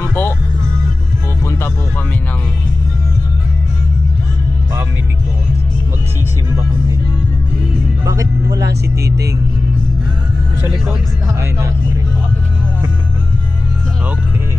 Ayan po, pupunta po kami ng family ko. Magsisimba kami. Bakit wala si Titing? Sa likod? Ay na. Okay.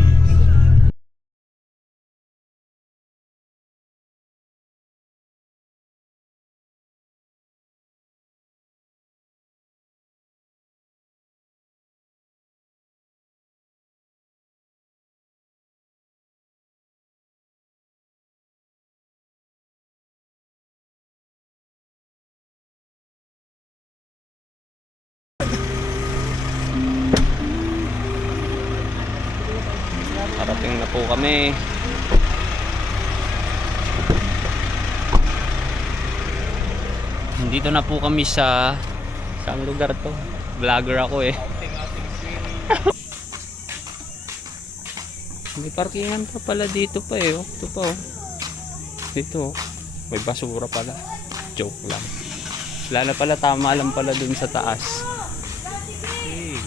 Parating na po kami. Dito na po kami sa saan lugar to? Vlogger ako eh. May parkingan pa pala dito pa eh. Oh. Ito pa oh. Dito oh. May basura pala. Joke lang. Wala na pala, tama lang pala dun sa taas. Hey.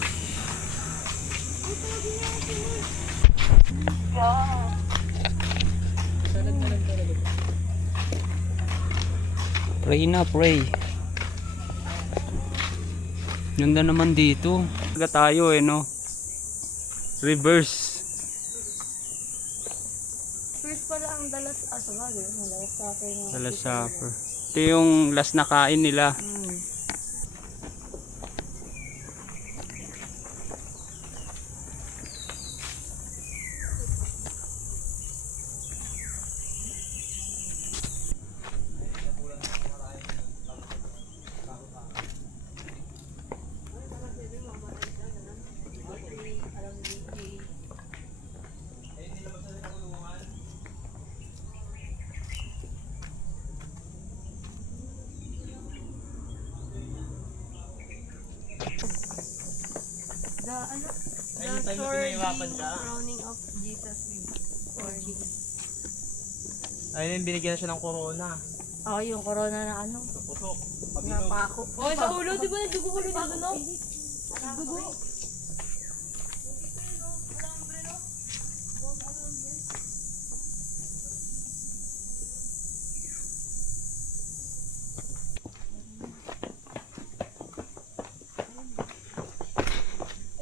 Pray na, pray. Ganda naman dito. Taga tayo eh, no? Reverse. First pala ang dalas, sabagay, dalas supper na. Dalas supper. Ito yung last na kain nila. The crowning of Jesus or Jesus. Ayun yung binigyan na siya ng corona. Oh, yung corona na ano? Pusok. Napako. Oh, sa ulo, di ba? Dugo ulo na doon, no? Dugo.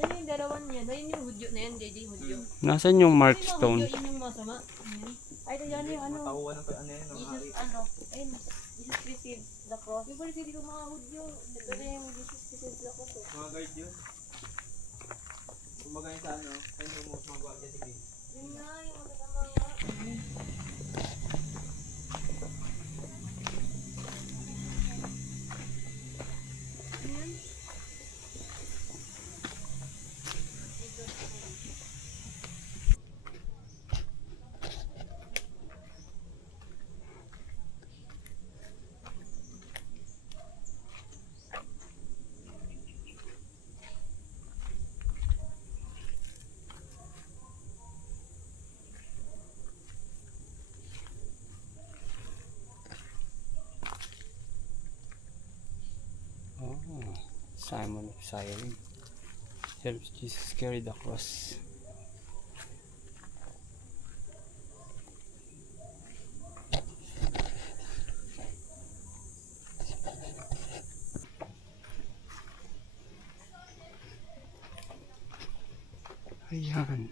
Ano yung dalawan niya? Ayun yung hudyo na yan, JJ hudyo. Nasaan yung mark Sino stone? hudyo? Yun yung masama. Ay, ito yan yung ano. Tauhan ng ano yun. Jesus, ano. Ayun, Jesus received the cross. Yung pala hindi ko mga hudyo. Ito na yung Jesus received the cross. Mga guard yun. Kumbaga yung sa ano, ayun yung mga guardia si Chris. Yun nga, yung matatama nga. Oh, Simon of Cyrene helps Jesus carry the cross. Ayan.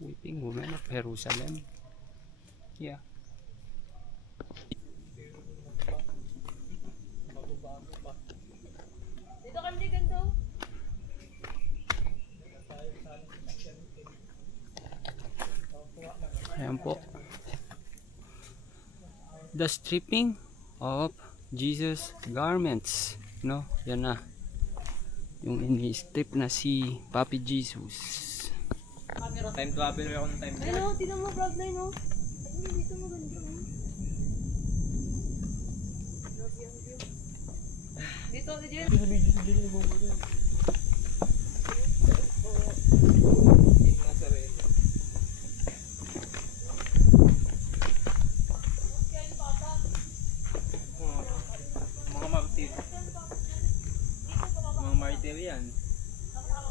Weeping Women of Jerusalem. Yeah. Dito kami ganito. Ayan po. The stripping of Jesus garments. No? Yan na. Yung ini-strip na si Papi Jesus. Time travel ako ng time. Ayun o, tinan mo, vlog na yun o. Ayun, dito mo ganito o. Dito, Jen.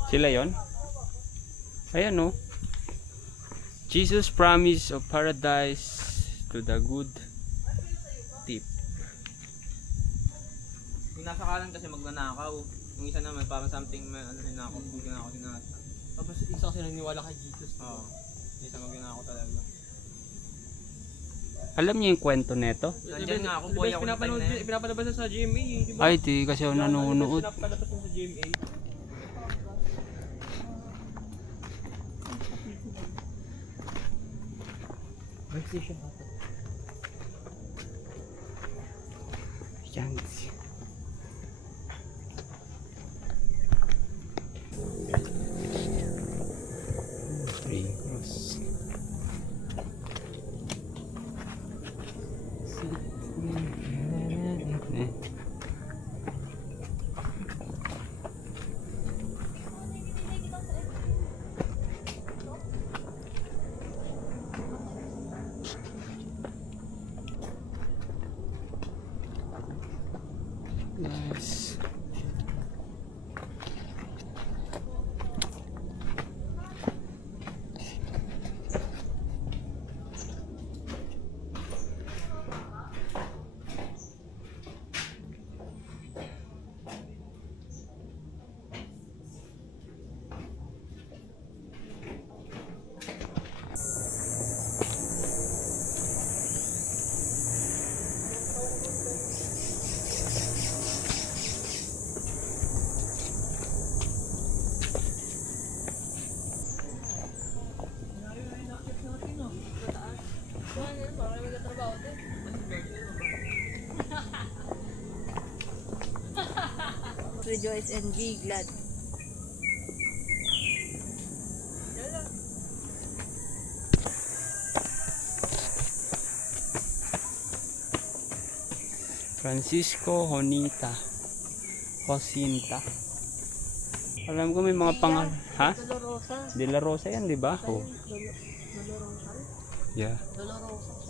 Sila yon? Ayan oh. Jesus promise of paradise to the good tip. Yung nasa kanan kasi magnanakaw. Yung isa naman parang something may ano ninakaw. Magnanakaw sinata. Tapos isa kasi naniniwala kay Jesus. Oo. Yung isa magnanakaw talaga. Alam niyo yung kwento neto? Nandiyan nga ako, buhay ako ng time na yan. Pinapalabas na sa GMA, di ba? Ay, di kasi ako nanonood. Pinapalabas na sa GMA. Bike station ata. Yan. Three cross. Eh. Nice. Parang may katrabaho din. Rejoice and be glad. Francisco Jacinta. Alam ko may mga pangalan. Ha? Dolorosa. De La Rosa yan, di ba? Oh. Dolorosa. Yeah. Dolorosa.